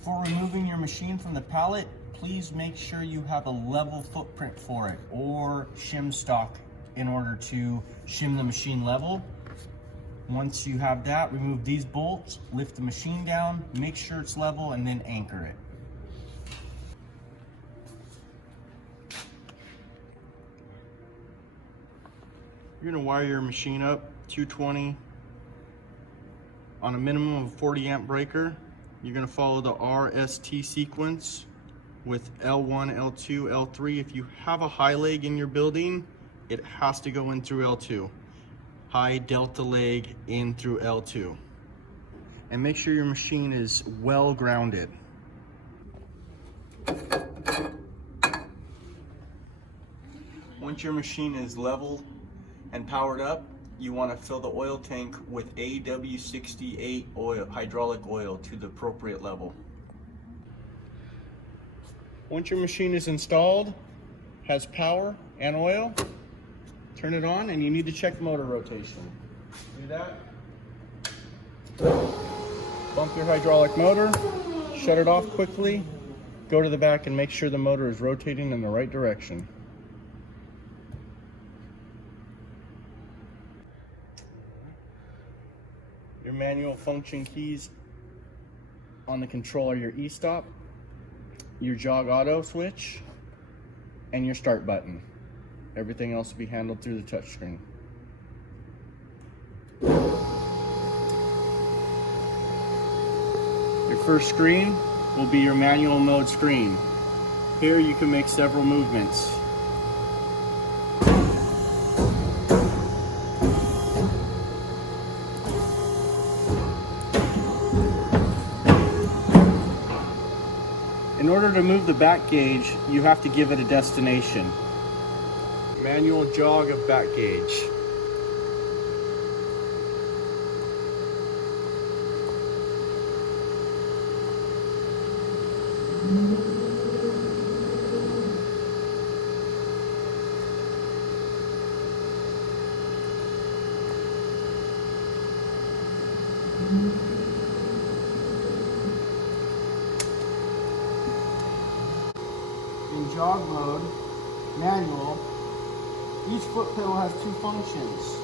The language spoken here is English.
Before removing your machine from the pallet, please make sure you have a level footprint for it or shim stock in order to shim the machine level. Once you have that, remove these bolts, lift the machine down, make sure it's level, and then anchor it. You're gonna wire your machine up 220 on a minimum of 40 amp breaker. You're gonna follow the RST sequence with L1, L2, L3. If you have a high leg in your building, it has to go in through L2. High delta leg in through L2. And make sure your machine is well grounded. Once your machine is level and powered up, you want to fill the oil tank with AW68 oil, hydraulic oil, to the appropriate level. Once your machine is installed, has power and oil, turn it on, and you need to check motor rotation. Do that. Bump your hydraulic motor, shut it off quickly, go to the back and make sure the motor is rotating in the right direction. Your manual function keys on the control are your e-stop, your jog auto switch, and your start button. Everything else will be handled through the touchscreen. Your first screen will be your manual mode screen. Here you can make several movements. In order to move the back gauge, you have to give it a destination. Manual jog of back gauge. In jog mode, manual, each foot pedal has two functions.